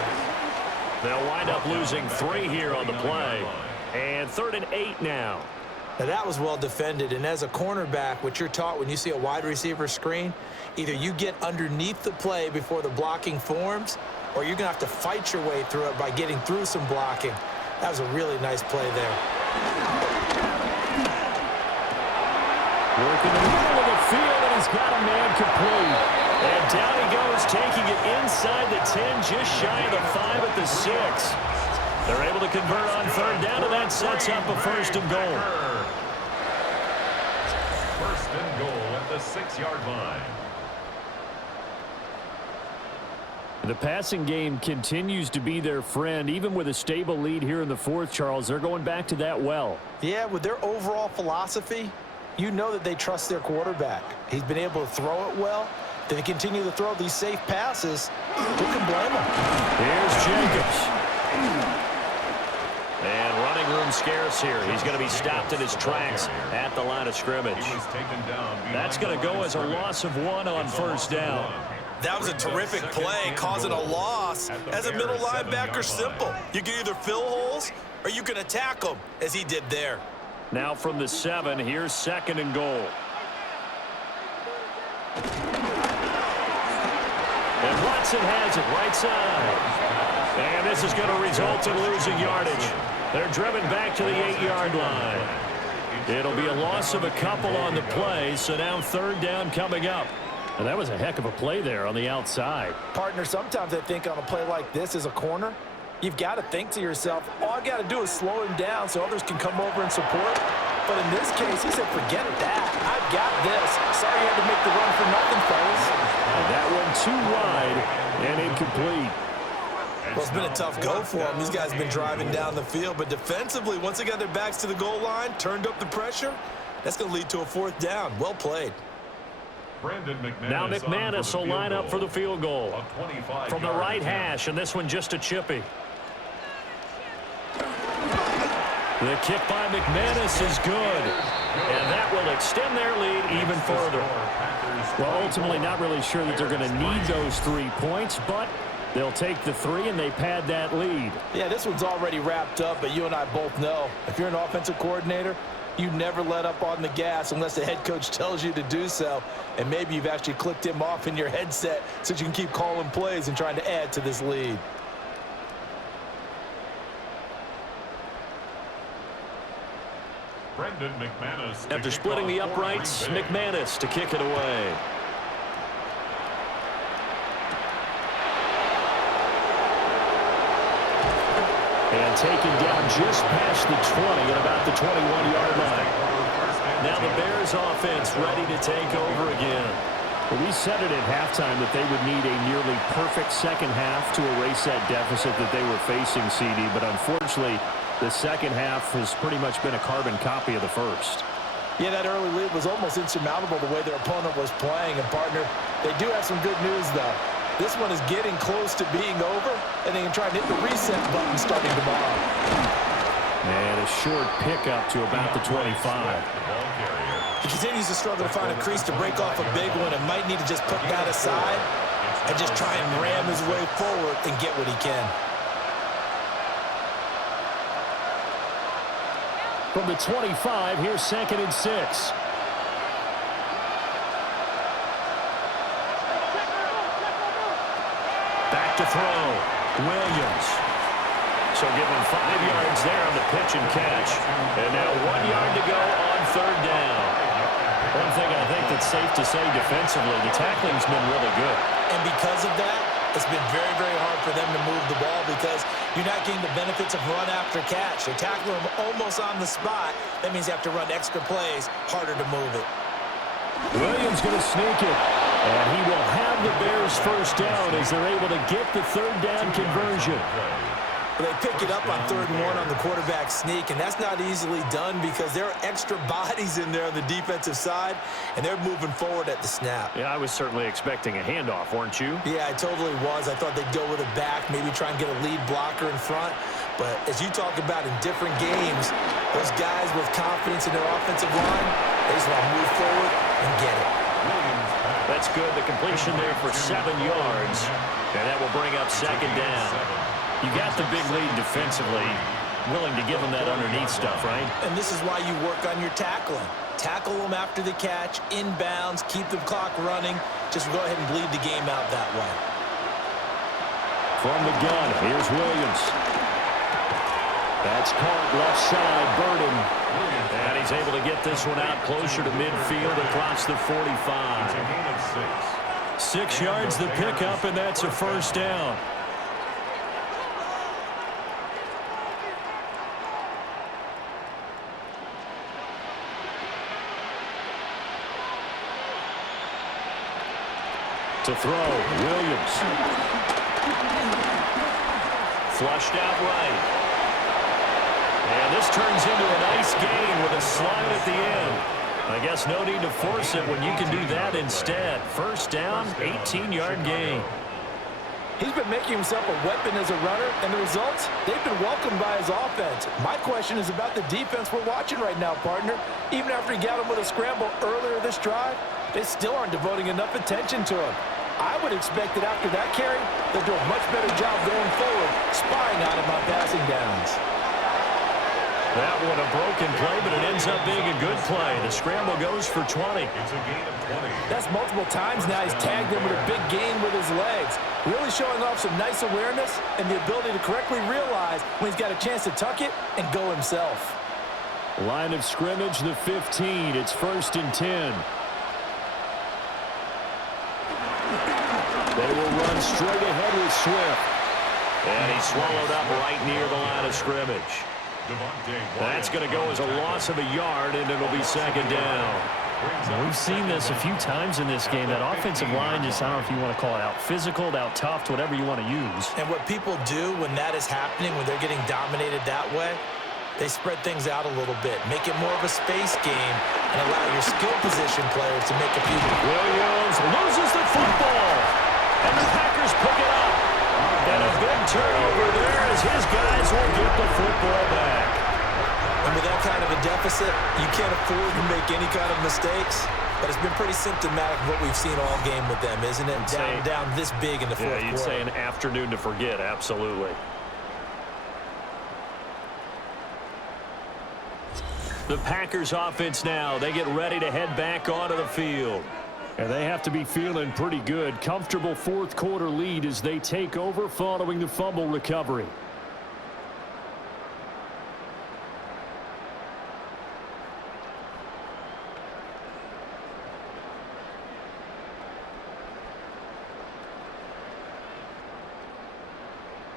They'll wind up losing 3 here on the play. And 3rd and 8 now. Now that was well defended, and as a cornerback, what you're taught when you see a wide receiver screen, either you get underneath the play before the blocking forms, or you're going to have to fight your way through it by getting through some blocking. That was a really nice play there. Working in the middle of the field, and he's got a man complete. And down he goes, taking it inside the 10, just shy of the 5 at the 6. They're able to convert on 3rd down, and that sets up a 1st and goal. 1st and goal at the 6-yard line. The passing game continues to be their friend. Even with a stable lead here in the 4th, Charles, they're going back to that well. Yeah, with their overall philosophy, you know that they trust their quarterback. He's been able to throw it well. They continue to throw these safe passes. Who can blame them? Here's Jacobs. And running room scarce here. He's going to be stopped in his tracks at the line of scrimmage. That's going to go as a loss of 1 on 1st down. That was a terrific play, causing a loss. As a middle linebacker, simple. You can either fill holes or you can attack them, as he did there. Now from the 7, here's 2nd and goal. And Watson has it right side. And this is going to result in losing yardage. They're driven back to the 8-yard line. It'll be a loss of a couple on the play, so now 3rd down coming up. And that was a heck of a play there on the outside. Partner, sometimes I think on a play like this as a corner, you've got to think to yourself, all I got to do is slow him down so others can come over and support. But in this case, he said, forget that. I've got this. Sorry you had to make the run for nothing, fellas. And that one too wide and incomplete. Well, it's been a tough go for them. These guys have been driving down the field. But defensively, once they got their backs to the goal line, turned up the pressure, that's going to lead to a 4th down. Well played. Now McManus will line up for the field goal. From the right hash, and this one just a chippy. The kick by McManus is good. And that will extend their lead even further. Well, ultimately not really sure that they're going to need those 3 points, but they'll take the 3 and they pad that lead. Yeah, this one's already wrapped up, but you and I both know if you're an offensive coordinator, you never let up on the gas unless the head coach tells you to do so. And maybe you've actually clicked him off in your headset so you can keep calling plays and trying to add to this lead. After splitting the uprights, McManus to kick it away. And taken down just past the 20 at about the 21-yard line. Now the Bears offense ready to take over again. Well, we said it at halftime that they would need a nearly perfect second half to erase that deficit that they were facing, CD. But unfortunately, the second half has pretty much been a carbon copy of the first. Yeah, that early lead was almost insurmountable the way their opponent was playing. And, partner, they do have some good news, though. This one is getting close to being over, and they can try to hit the reset button starting tomorrow. And a short pickup to about the 25. He continues to struggle to find a crease to break off a big one and might need to just put that aside and just try and ram his way forward and get what he can. From the 25, here's 2nd and 6. Back to throw. Williams. So give him 5 yards there on the pitch and catch. And now 1 yard to go on 3rd down. One thing I think that's safe to say defensively, the tackling's been really good. And because of that, It's been very, very hard for them to move the ball because you're not getting the benefits of run after catch. They're tackling them almost on the spot. That means you have to run extra plays, harder to move it. Williams going to sneak it. And he will have the Bears first down as they're able to get the third down conversion. They pick it up on 3rd and 1 on the quarterback sneak, and that's not easily done because there are extra bodies in there on the defensive side, and they're moving forward at the snap. Yeah, I was certainly expecting a handoff, weren't you? Yeah, I totally was. I thought they'd go with a back, maybe try and get a lead blocker in front. But as you talk about in different games, those guys with confidence in their offensive line, they just want to move forward and get it. That's good. The completion there for 7 yards. And that will bring up 2nd down. You got the big lead defensively. Willing to give them that underneath stuff, right? And this is why you work on your tackling. Tackle them after the catch, inbounds, keep the clock running. Just go ahead and bleed the game out that way. From the gun, here's Williams. That's caught left side, Burden. And he's able to get this one out closer to midfield across the 45. 6 yards the pickup, and that's a first down. To throw, Williams. Flushed out right. And this turns into a nice gain with a slide at the end. I guess no need to force it when you can do that instead. First down, 18-yard gain. He's been making himself a weapon as a runner, and the results, they've been welcomed by his offense. My question is about the defense we're watching right now, partner. Even after he got him with a scramble earlier this drive, they still aren't devoting enough attention to him. I would expect that after that carry, they'll do a much better job going forward, spying on him on passing downs. That one a broken play, but it ends up being a good play. The scramble goes for 20. It's a gain of 20. That's multiple times now he's tagged him with a big gain with his legs. Really showing off some nice awareness and the ability to correctly realize when he's got a chance to tuck it and go himself. Line of scrimmage, the 15. It's 1st and 10. They will run straight ahead with Swift. And he's swallowed up right near the line of scrimmage. That's going to go as a loss of a yard, and it'll be 2nd down. We've seen this a few times in this game. That offensive line just, I don't know if you want to call it out physical, out tough, whatever you want to use. And what people do when that is happening, when they're getting dominated that way, they spread things out a little bit, make it more of a space game, and allow your skill position players to make a few. Williams loses the football, and the Packers pick it up. And a big turnover there as his guys will get the football back. And with that kind of a deficit, you can't afford to make any kind of mistakes. But it's been pretty symptomatic of what we've seen all game with them, isn't it? Down this big in the fourth quarter. Yeah, you'd say an afternoon to forget, absolutely. The Packers offense now, they get ready to head back onto the field. And they have to be feeling pretty good. Comfortable 4th quarter lead as they take over following the fumble recovery.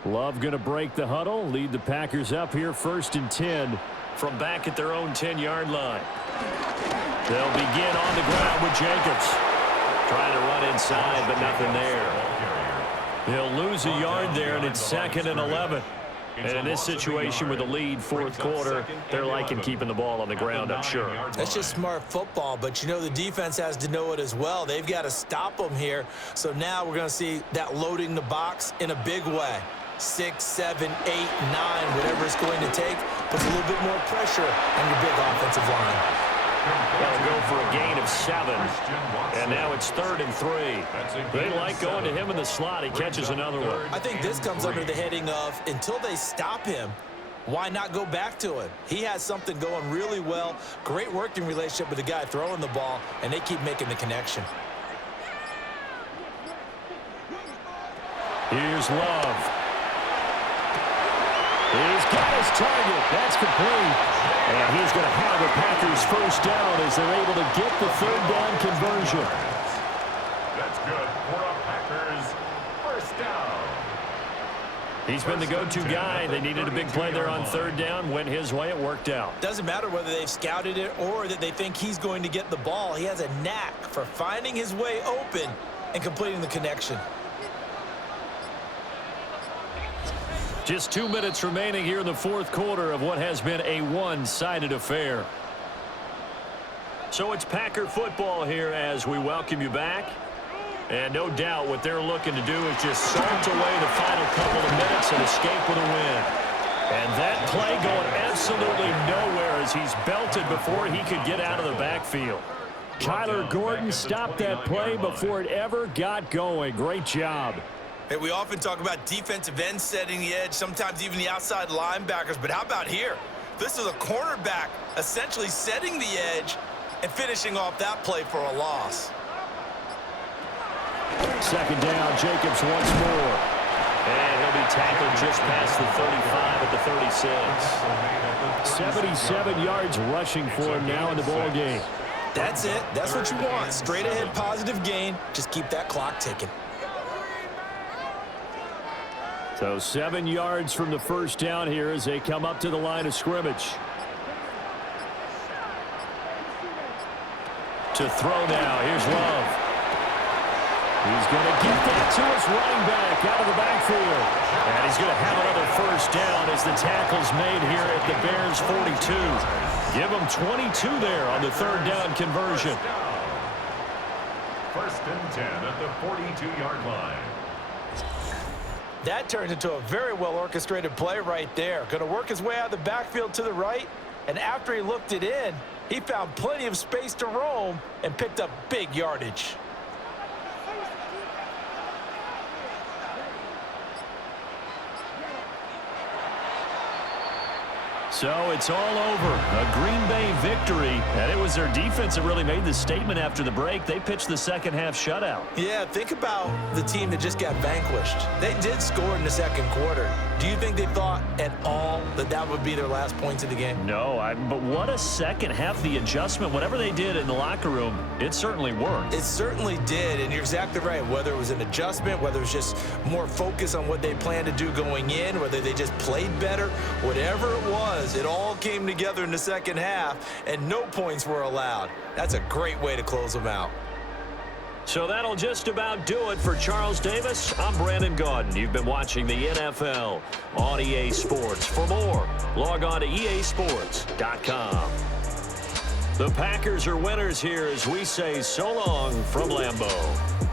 Love going to break the huddle, lead the Packers up here 1st and 10 from back at their own 10-yard line. They'll begin on the ground with Jacobs. Trying to run inside, but nothing there. He'll lose a yard there, and it's 2nd and 11. And in this situation with the lead 4th quarter, they're liking keeping the ball on the ground, I'm sure. That's just smart football, but you know the defense has to know it as well. They've got to stop them here. So now we're going to see that loading the box in a big way. 6, 7, 8, 9, whatever it's going to take, puts a little bit more pressure on your big offensive line. That'll go for a gain of 7. And now it's 3rd and 3. They like going to him in the slot. He catches another one. I think this comes under the heading of, until they stop him, why not go back to him? He has something going really well. Great working relationship with the guy throwing the ball, and they keep making the connection. Here's Love. He's got his target. That's complete. And he's going to have the Packers first down as they're able to get the 3rd down conversion. That's good for a Packers first First down. He's been the go-to guy. They needed a big play there on third down. Went his way. It worked out. Doesn't matter whether they've scouted it or that they think he's going to get the ball. He has a knack for finding his way open and completing the connection. Just 2 minutes remaining here in the fourth quarter of what has been a one-sided affair. So it's Packer football here as we welcome you back. And no doubt what they're looking to do is just salt away the final couple of minutes and escape with a win. And that play going absolutely nowhere as he's belted before he could get out of the backfield. Kyler Gordon stopped that play before it ever got going. Great job. Hey, we often talk about defensive ends setting the edge, sometimes even the outside linebackers. But how about here? This is a cornerback essentially setting the edge and finishing off that play for a loss. Second down, Jacobs once more. And he'll be tackled just past the 35 at the 36. 77 yards rushing for him now in the ball game. That's it. That's what you want. Straight ahead positive gain. Just keep that clock ticking. So 7 yards from the first down here as they come up to the line of scrimmage. To throw now. Here's Love. He's going to get that to his running back out of the backfield. And he's going to have another first down as the tackle's made here at the Bears 42. Give him 22 there on the third down conversion. First and 10 at the 42-yard line. That turned into a very well-orchestrated play right there. Going to work his way out of the backfield to the right. And after he looked it in, he found plenty of space to roam and picked up big yardage. So it's all over. A Green Bay victory. And it was their defense that really made the statement after the break. They pitched the second half shutout. Yeah, think about the team that just got vanquished. They did score in the second quarter. Do you think they thought at all that that would be their last points of the game? No, but what a second half. The adjustment, whatever they did in the locker room, it certainly worked. It certainly did, and you're exactly right. Whether it was an adjustment, whether it was just more focus on what they planned to do going in, whether they just played better, whatever it was, it all came together in the second half, and no points were allowed. That's a great way to close them out. So that'll just about do it for Charles Davis. I'm Brandon Gaudin. You've been watching the NFL on EA Sports. For more, log on to easports.com. The Packers are winners here as we say so long from Lambeau.